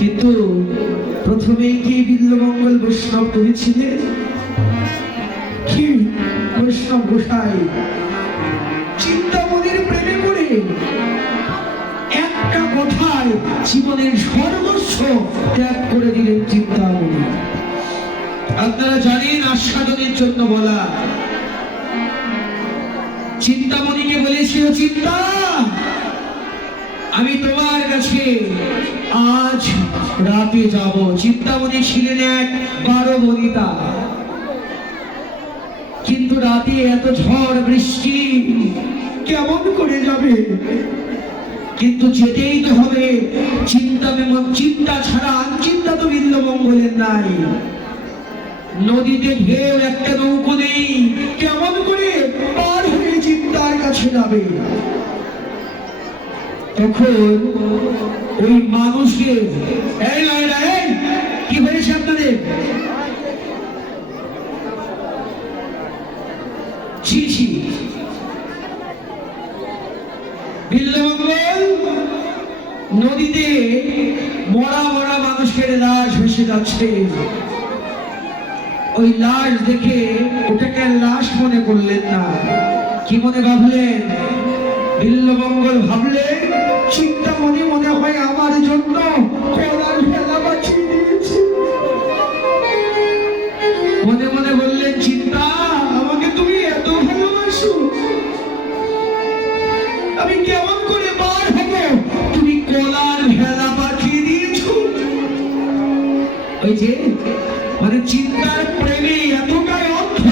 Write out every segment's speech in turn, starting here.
কিন্তু প্রথমেই কি বিল্লমঙ্গল বৈষ্ণব কবি ছিলেন? কি বৈষ্ণব গোসাই চিন্তামণির প্রেমে করে একটা কথায় জীবনের সর্বস্ব ত্যাগ করে দিলেন চিন্তামণি। আপনারা জানেন আস্বাদনের জন্য বলা। চিন্তামণিকে বলেছিল, চিন্তা আমি তোমার কাছে আজ রাতে যাব। চিন্তামণি ছিলেন এক 12 বনিতা, কিন্তু রাতে এত ঝড় বৃষ্টি কেমন করে যাবে? কিন্তু যেতেই তো হবে। চিন্তা ছাড়া চিন্তা তো বিল্লমঙ্গলের নাই। নদীতে ঢেউ, একটা নৌকো নেই, কেমন করে পার হয়ে চিন্তার কাছে যাবে? তখন ওই মানুষকে, কি হয়েছে আপনাদের? বিল্লমঙ্গল নদীতে মরা মরা মানুষের লাশ ভেসে যাচ্ছে। ওই লাশ দেখে ওটাকে লাশ মনে করলেন না, কি মনে ভাবলেন? বিল্লমঙ্গল ভাবলেন, চিন্তামণি মনে হয় আমার জন্য কলার ভেলা বাঁচিয়ে দিয়েছে। মনে মনে বললেন, চিন্তা আমাকে তুমি এত ভালোবাসো, আমি কেমন করে বার হব? তুমি কলার ভেলা বাঁচিয়ে দিয়েছো। ওই যে মানে চিন্তার প্রেমে এতটাই অর্থ,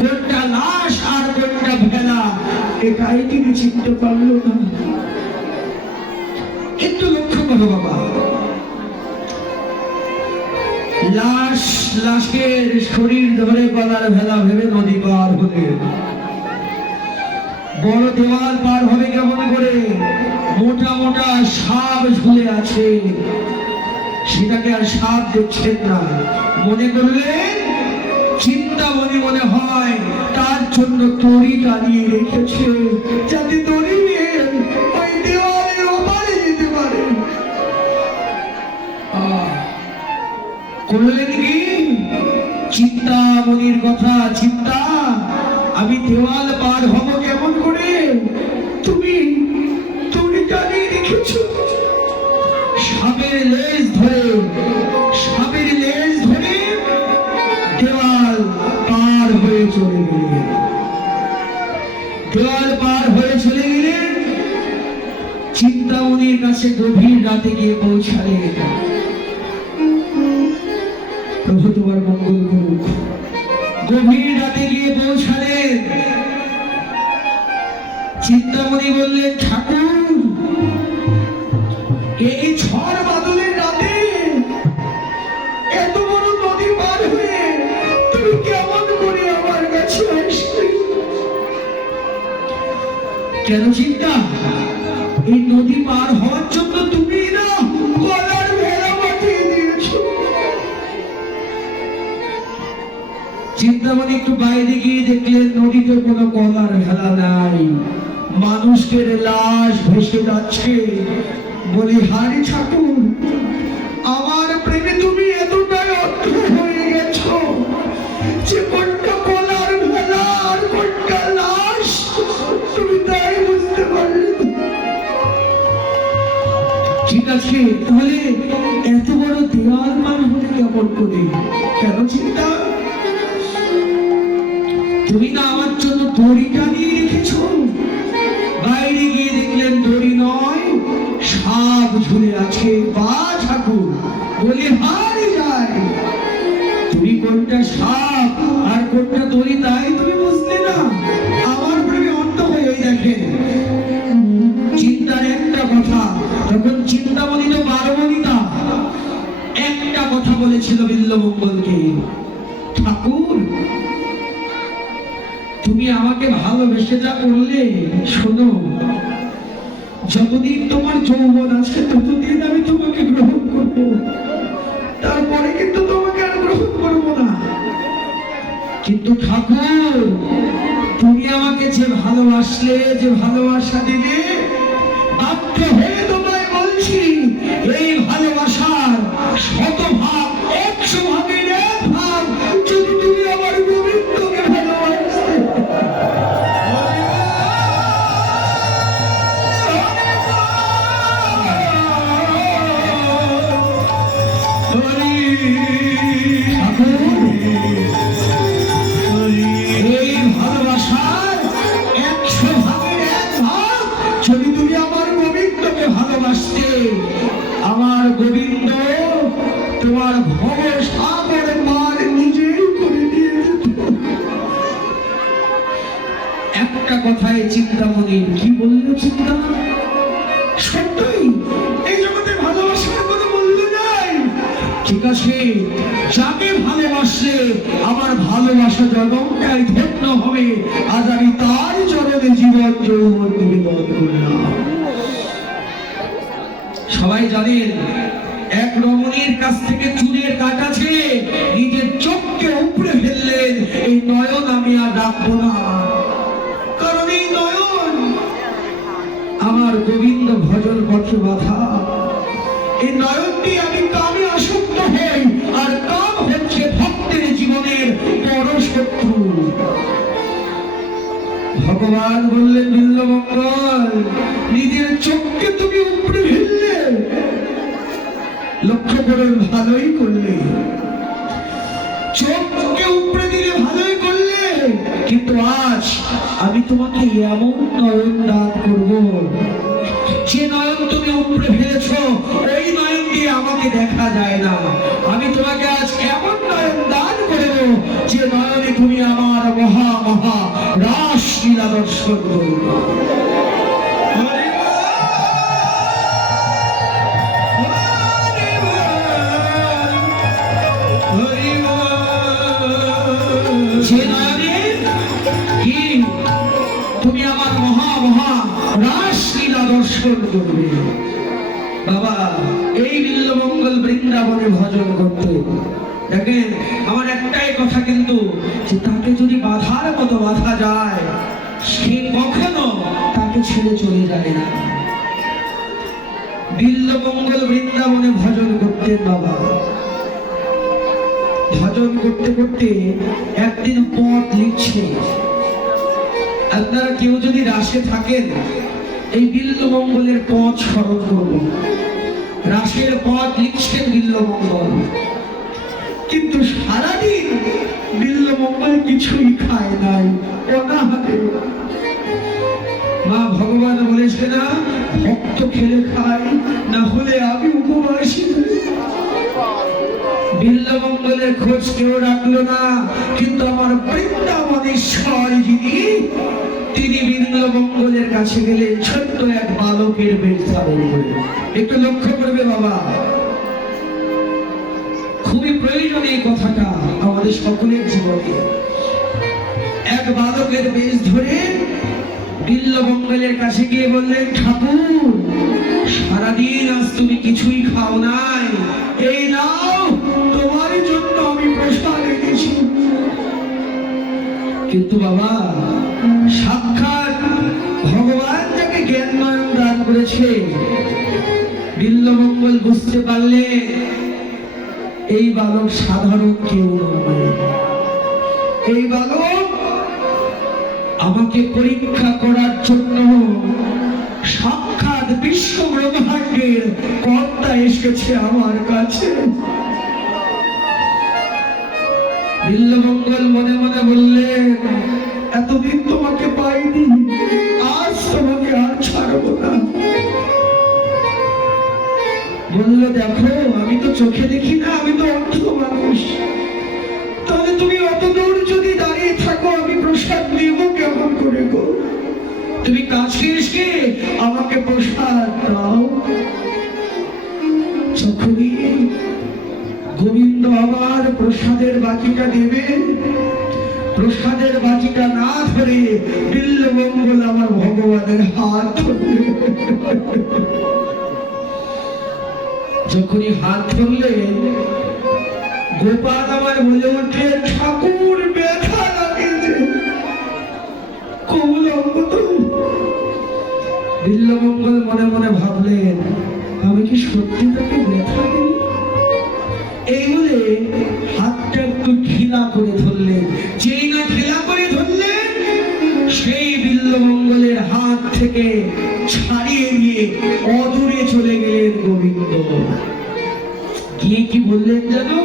কোনটা লাশ আর কোনটা ভেলা এটাই তিনি চিনতে পারলো না। একটু লক্ষ্য করো বাবা, লাশের শরীর ধরে গলার ভেলা ভেবে নদী পার হলে বড় দেওয়াল পার হবে কেমন করে? মোটা মোটা সাপ ঝুলে আছে, সেটাকে আর সাপ দেখছেন না। মনে করলেন চিন্তামণি মনে হয় তার জন্য দড়ি টানিয়ে রেখেছে, যাতে দড়ি নিয়ে ওই দেওয়ালের ওপারে যেতে পারে। করলেন কি চিন্তামণির কথা? চিন্তা আমি দেওয়াল পার হব কেমন করে? তুমি দড়ি টানিয়ে রেখেছো। সাপের লেজ ধরে দেওয়াল পার হয়ে চলে গেলেন। দেওয়াল পার হয়ে চলে গেলেন, চিন্তামণির কাছে গভীর রাতে গিয়ে পৌঁছালেন। প্রভু তোমার মঙ্গল করুক। গভীর রাতে গিয়ে পৌঁছালেন। চিন্তামণি বললেন, ঠাকুর এই ঝড় বাদলের রাতে এত বড় নদী পার হয়ে তুমি কেমন করে আমার কাছে আসলে? কেন চিন্তা? এই নদী পার হওয়ার জন্য তুমি না কলার ভেলা বাঁধিয়ে দিয়েছো। চিন্তামণি একটু বাইরে গিয়ে দেখলেন নদীতে কোনো কলার ভেলা নাই, মানুষের লাশ ভেসে যাচ্ছে। বলি, হারি ঠাকুর, আমার প্রেমে তুমি এতটাই অর্থ হয়ে গেছো যে কোনটা কলার ভেলা আর কোনটা লাশ তুমি তাই বুঝতে পারলে। ঠিক আছে, তাহলে এত বড় দেওয়াল পার হলে কেমন করে? কেন চিন্তা? তুমি না আমার জন্য দড়ি টানিয়ে রেখেছো। বাইরে গিয়ে দেখলেন দড়ি নয়, সাপ ঝুলে আছে। বা ঠাকুর, বলে হারে যায়, তুমি কোনটা সাপ আর কোনটা দড়ি তাই তুমি বুঝলে না। আমার প্রেমে অন্ত হয়ে দেখেন চিন্তার একটা কথা। তখন চিন্তামণি তো 12 বনিতা, একটা কথা বলেছিল বিল্লমঙ্গলকে, ঠাকুর তুমি আমাকে ভালোবেসে যা করলে, শোনো, যতদিন তোমার যৌবন আছে ততদিন আমি তোমাকে গ্রহণ করব, তারপরে কিন্তু তোমাকে আর গ্রহণ করবো না। কিন্তু ঠাকুর তুমি আমাকে যে ভালোবাসলে, যে ভালোবাসা দিলে, বাধ্য হয়ে তোমায় আমার গোবিন্দ তোমার ভব সাগর পার নিজেই করে দিয়ে যেত। একটা কথায় চিন্তামণির কি বলল চিন্তা, সত্যই এই জগতে ভালোবাসার কোনো মূল্য নাই। ঠিক আছে, যাকে ভালোবাসলে আমার ভালোবাসা জনমটাই ধন্য হবে, আজ আমি তার চরণে জীবন যৌবন নিবেদন করলাম। সবাই জানেন এক রমণীর কাছ থেকে চুলের কাটা ছেড়ে নিজের চোখকে উপড়ে ফেললেন, এই নয়ন আমি আর রাখবো না, কারণ এই নয়ন আমার গোবিন্দ ভজন পথে বাধা। এই নয়নটি আমি কামে আসক্ত হই, আর কাম হচ্ছে ভক্তের জীবনের বড় শত্রু। ভগবান বললেন বিল্বমঙ্গল, নিজের চোখকে তুমি উপড়ে ফেললে, লক্ষ্য করে ভালোই করলে, চোখকে উপড়ে দিলে ভালোই করলে, কিন্তু আজ আমি তোমাকে এমন নয়ন দান করব, যে নয়ন তুমি উপড়ে ফেলেছ ওই নয়ন দিয়ে আমাকে দেখা যায় না। আমি তোমাকে আজ এমন নয়ন দান করব, যে নয়নে তুমি আমার মহা মহা রাস লীলা দর্শন করবে। যে নয়নে কি তুমি আমার মহা মহা রাস লীলা দর্শন করবে। বাবা এই বিল্বমঙ্গল বৃন্দাবনে ভজন করতে দেখেন, আমার একটাই কথা কিন্তু, যে তাকে যদি বাধার মতো বাধা যায়, সে কখনো তাকে ছেড়ে চলে যায় না। বিল্বমঙ্গল বৃন্দাবনে ভজন করতেন বাবা। ভজন করতে করতে একদিন পথ লিখছে। আপনারা কেউ যদি রাসে থাকেন, এই বিল্বমঙ্গলের পথ স্মরণ করব। রাসের পথ লিখছেন বিল্বমঙ্গল, কিন্তু সারাদিন বিল্বমঙ্গল কিছুই খায় নাই, অনাহারে। মা ভগবান বলেছে না, ভক্ত খেলে খায়, না হলে আমি উপবাসী। বিল্বমঙ্গলের খোঁজ কেউ রাখলো না, কিন্তু আমার বৃন্দাবনেশ্বর যিনি, তিনি বিল্বমঙ্গলের কাছে গেলেন ছোট্ট এক বালকের বেশ ধারণ করে। একটু লক্ষ্য করবে বাবা, খুবই প্রয়োজন এই কথাটা আমাদের সকলের জীবনে। এক বালকের বেশ ধরে বিল্বমঙ্গলের কাছে গিয়ে বললেন, ঠাকুর সারাদিন আজ তুমি কিছুই খাও নাই, এই নাও তোমার জন্য আমি প্রসাদ এনেছি। কিন্তু বাবা সাক্ষাৎ ভগবান যাকে জ্ঞান নয়ন দান করেছে, বিল্বমঙ্গল বুঝতে পারলে এই বালক সাধারণ কেউ নয়। এই বালক আমাকে পরীক্ষা করার জন্য সাক্ষাৎ বিশ্ব ব্রহ্মাণ্ডের কর্তা এসেছে আমার কাছে। বিল্বমঙ্গল মনে মনে বললেন, এতদিন তোমাকে পাইনি, আজ তোমাকে আর ছাড়বো না। বলল, দেখো আমি তো চোখে দেখি না, আমি তো অন্ধ মানুষ, তাহলে তুমি অত দূর যদি দাঁড়িয়ে থাকো, আমি প্রসাদ নেব কেমন করে গো? তুমি কাছে এসে আমাকে প্রসাদ দাও। যখনই গোবিন্দ আমার প্রসাদের বাটিটা দেবে, প্রসাদের বাটিটা না ধরে বিল্বমঙ্গল আমার ভগবানের হাত ধরলে। যখনই হাত ধরলেন, গোপাল আমার বলে উঠলেন, ঠাকুর ব্যথা লাগেছে। বিল্বমঙ্গল মনে মনে ভাবলেন, আমি কি সত্যি তাকে ব্যথা দিই? এই বলে হাতটা একটু ঢিলা করে ধরলেন। যেই না ঢিলা করে ধরলেন, সেই বিল্বমঙ্গলের হাত থেকে ছাড়িয়ে দিয়ে অদূরে চলে গেলেন গোবিন্দ। গিয়ে কি বললেন জানো?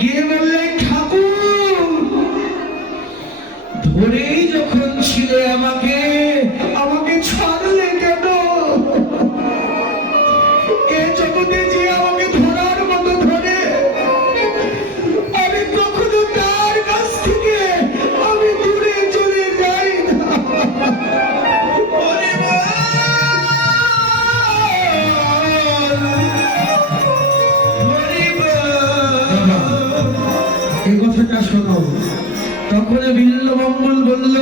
গিয়ে বললেন, ঠাকুর ধরেই যখন ছিলে আমাকে, আমাকে ছাড়লে কেন? তখন বিল্বমঙ্গল বলল,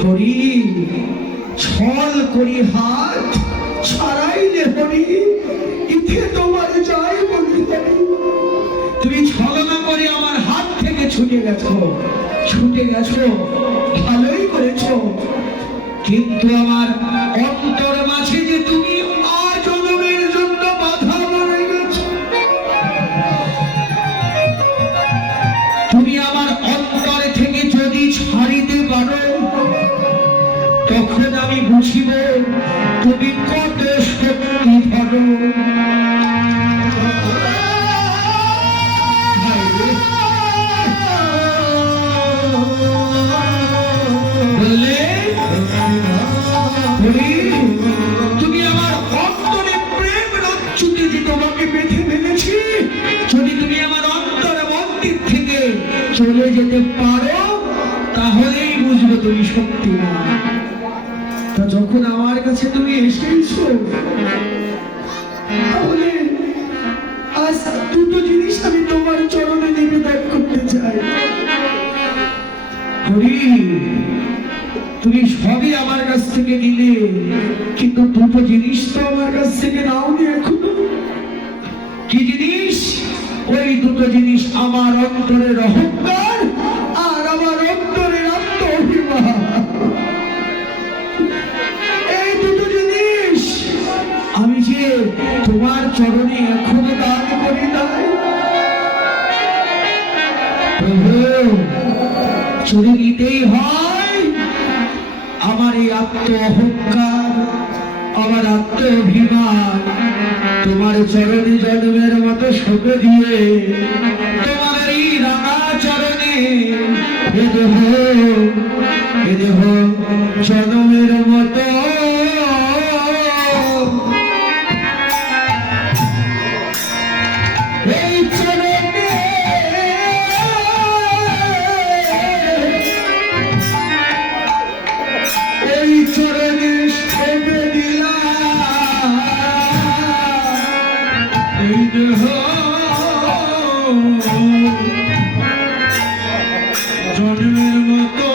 হরি ছল করি হাত ছাড়াইলে হরি, ইথে তোমার যাই বলি হরি। তুমি ছলনা করে আমার হাত থেকে ছুটে গেছো, ভালোই করেছো, কিন্তু আমার অন্তর মাঝে যে তুমি আজন্মের জন্য বাধা বনে গেছো। তুমি আমার অন্তর থেকে যদি ছাড়িতে পারো, তখন আমি বুঝিব তুমি কত শক্তি ধরো। তুমি আমার অন্তরে প্রেম রজ্জুতে যে তোমাকে বেঁধে ফেলেছি, যদি তুমি আমার অন্তর মন্দির থেকে চলে যেতে পারো, তাহলেই বুঝবো তুমি শক্তি না। তা যখন আমার কাছে তুমি এসেছো, তাহলে আজ দুটো জিনিস আমি তোমার চরণে নিবেদন করতে চাই। হরি, তুমি সবই আমার কাছ থেকে নিলে, কিন্তু দুটো জিনিস তো আমার কাছ থেকে নাওনি এখনো। কি জিনিস? ওই দুটো জিনিস আমার অন্তরের অহংকার আর আমার অন্তরের আত্ম অভিমান। এই দুটো জিনিস আমি যে তোমার চরণে এখনো দান করি নাই। প্রভু, যদি নিতেই হয়, আমার এই আত্ম অহংকার, আমার আত্ম অভিমান তোমার চরণে জন্মের মতো সঁপে দিয়ে, তোমার এই রাঙা চরণে এ দেহ জন্মের মতো এই চরণে সঁপে দিলাম। এই দেহ জন্মের মতো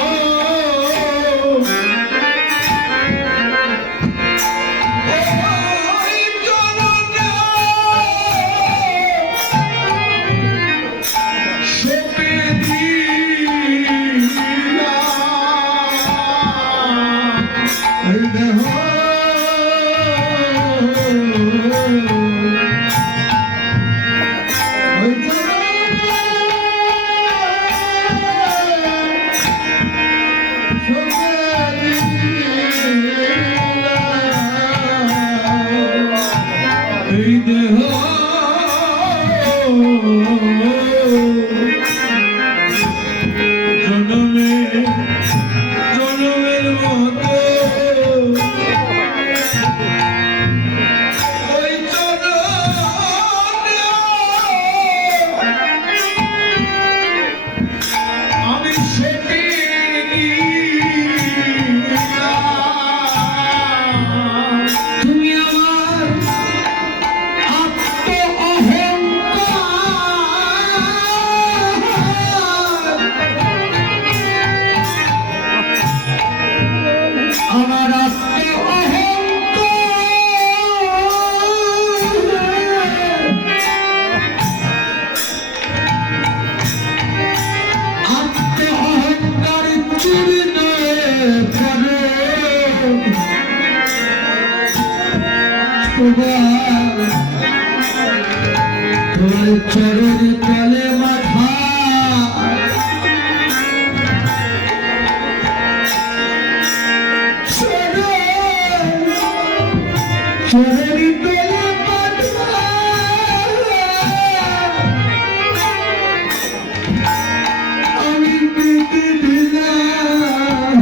তোমার চরণ তলে মাথা চরণ তলে মাথা আমি পেতে দিলাম।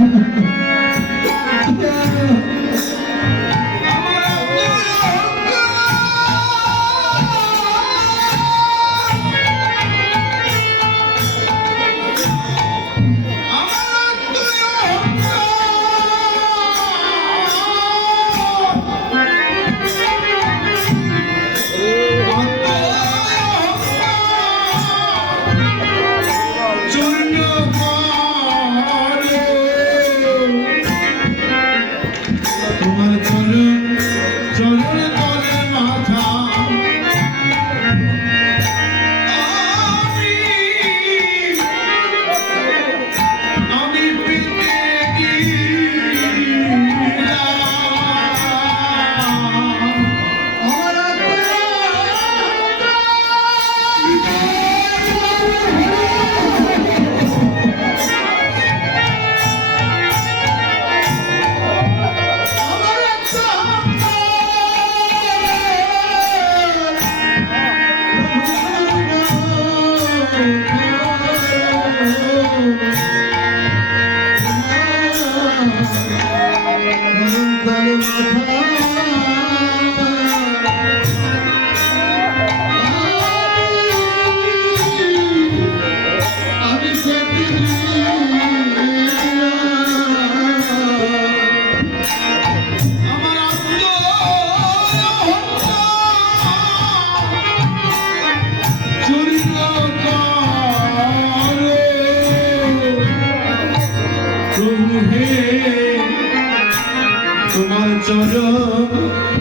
চরণ